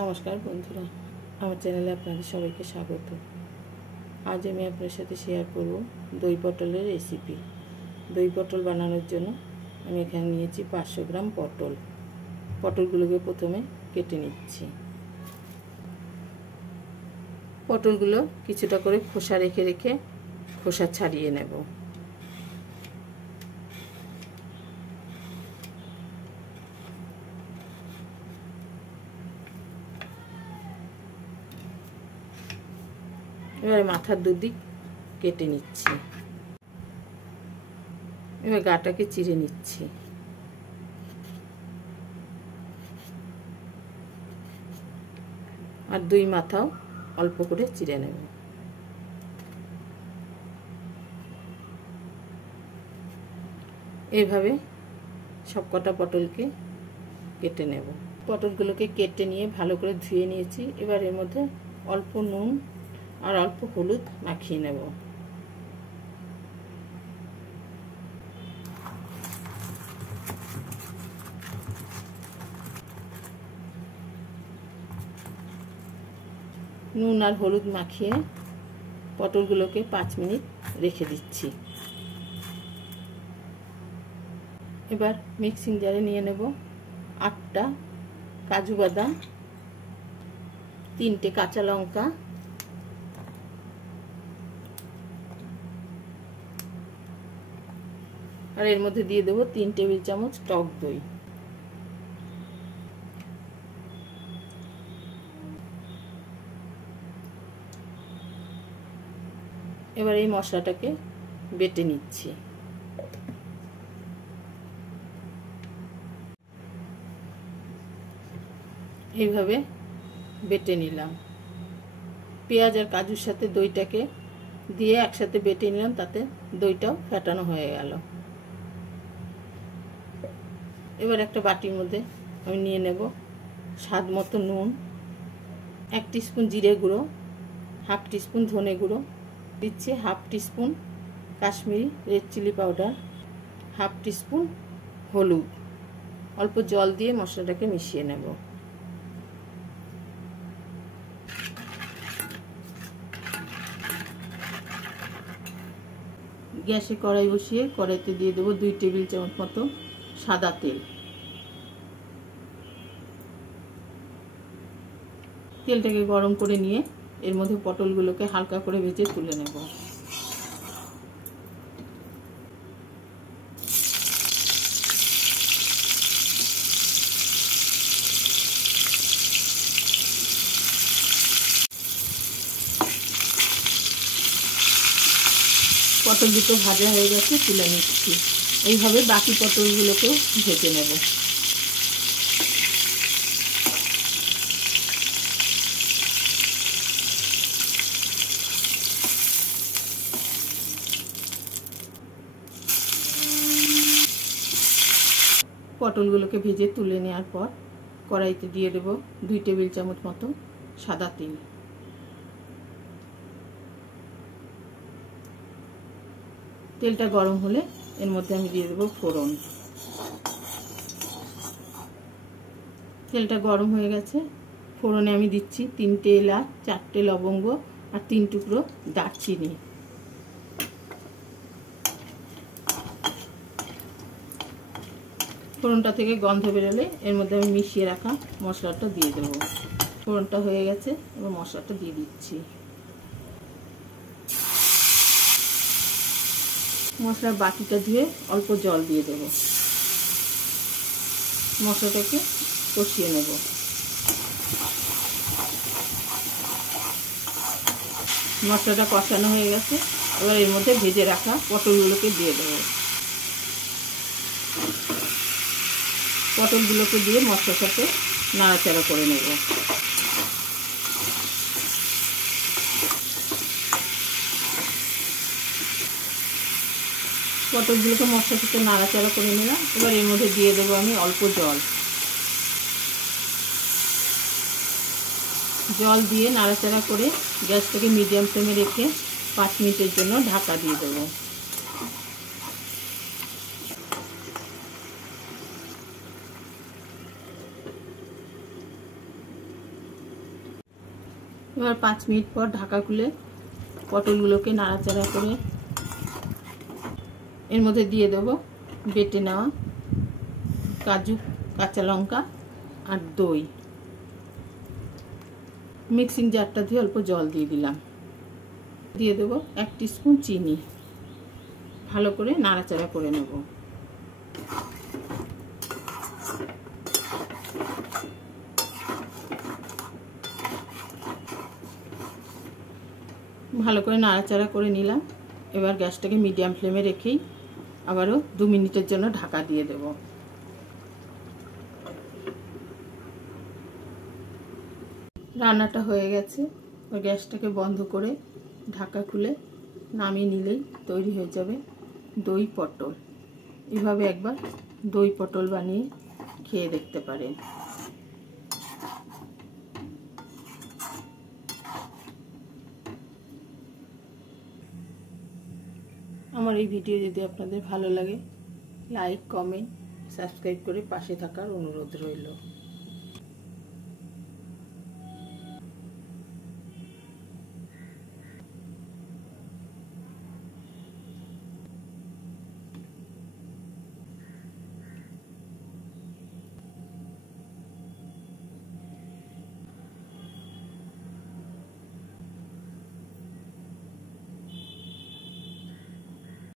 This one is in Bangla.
নমস্কার বন্ধুরা, আমার চ্যানেলে আপনাদের সবাইকে স্বাগত। আজ আমি আপনার সাথে শেয়ার করব দই পটলের রেসিপি। দই পটল বানানোর জন্য আমি এখানে নিয়েছি 500 গ্রাম পটল। পটলগুলোকে প্রথমে কেটে নিচ্ছি। পটলগুলো কিছুটা করে খোসা রেখে রেখে খোসা ছাড়িয়ে নেব। এবারে মাথার দুদিক কেটে নিচ্ছি। এবার গাটাকে চিড়ে নিচ্ছি। আর দুই মাথাও অল্প করে চিড়ে নেব। এইভাবে সবকটা পটলকে কেটে নেব। পটলগুলোকে কেটে নিয়ে ভালো করে ধুয়ে নিয়েছি। এবার এর মধ্যে অল্প নুন আর অল্প হলুদ মাখিয়ে নেব। নুন আর হলুদ মাখিয়ে পটলগুলোকে 5 মিনিট রেখে দিচ্ছি। এবার মিক্সিং জারে নিয়ে নেব 8টা কাজু বাদাম, 3টে কাঁচা লঙ্কা, আর এর মধ্যে দিয়ে দেব 3 টেবিল চামচ টক দই। এবার এই মশলাটাকে বেটে নিচ্ছি। এইভাবে বেটে নিলাম। পেঁয়াজ আর কাজুর সাথে দইটাকে দিয়ে একসাথে বেটে নিলাম, তাতে দইটাও ফেটানো হয়ে গেল। এবার একটা বাটির মধ্যে আমি নিয়ে নেব স্বাদ মতো নুন, 1 টিস্পুন জিরে গুঁড়ো, 1/2 টিস্পুন ধনে গুঁড়ো, দিচ্ছি 1/2 teaspoon Kashmiri red chilli powder, 1/2 teaspoon হলুদ। অল্প জল দিয়ে মশলাটাকে মিশিয়ে নেব। গ্যাসে কড়াই বসিয়ে কড়াইতে দিয়ে দেবো 2 টেবিল চামচ মতো সাদা তেল। তেলটাকে গরম করে নিয়ে এর মধ্যে পটলগুলোকে হালকা করে ভেজে তুলে নেব। পটল দুটো ভাজা হয়ে গেছে, তুলে নিচ্ছি। এইভাবে বাকি পটলগুলোকেও ভেজে নেব। পটলগুলোকে ভেজে তুলে নেওয়ার পর কড়াইতে দিয়ে দেব 2 টেবিল চামচ মতো সাদা তেল। তেলটা গরম হলে এর মধ্যে আমি দিয়ে দেব ফোড়ন। তেলটা গরম হয়ে গেছে। ফোড়নে আমি দিচ্ছি 3টে এলাচ, 4টে লবঙ্গ আর 3 টুকরো দারচিনি। ফোড়নটা থেকে গন্ধ বেরোলে এর মধ্যে আমি মিশিয়ে রাখা মশলাটা দিয়ে দেব। ফোড়নটা হয়ে গেছে, এবার মশলাটা দিয়ে দিচ্ছি। মশলার বাটিটা ধুয়ে অল্প জল দিয়ে দেব। মশলাটাকে কষিয়ে নেব। মশলাটা কষানো হয়ে গেছে। এবার এর মধ্যে ভেজে রাখা পটলগুলোকে দিয়ে দেব। পটলগুলোকে দিয়ে মশলার সাথে নাড়াচাড়া করে নেব। পটলগুলোকে মশলার সাথে নাড়াচাড়া করে নিলাম। এবার এর মধ্যে দিয়ে দেবো আমি অল্প জল। জল দিয়ে নাড়াচাড়া করে গ্যাসটাকে মিডিয়াম ফ্লেমে রেখে 5 মিনিটের জন্য ঢাকা দিয়ে দেবো। এবার 5 মিনিট পর ঢাকা খুলে পটলগুলোকে নাড়াচাড়া করে এর মধ্যে দিয়ে দেব বেটে নেওয়া কাজু, কাঁচা লঙ্কা আর দই। মিক্সিং জারটা দিয়ে অল্প জল দিয়ে দিলাম, দিয়ে দেব 1 টিস্পুন চিনি। ভালো করে নাড়াচাড়া করে নেব। ভালো করে নাড়াচাড়া করে নিলাম। এবার গ্যাসটাকে মিডিয়াম ফ্লেমে রেখেই আবারও 2 মিনিটের জন্য ঢাকা দিয়ে দেব। রান্নাটা হয়ে গেছে। ওই গ্যাসটাকে বন্ধ করে ঢাকা খুলে নামিয়ে নিলেই তৈরি হয়ে যাবে দই পটল। এভাবে একবার দই পটল বানিয়ে খেয়ে দেখতে পারেন। আমার এই ভিডিও যদি আপনাদের ভালো লাগে, লাইক, কমেন্ট, সাবস্ক্রাইব করে পাশে থাকার অনুরোধ রইল।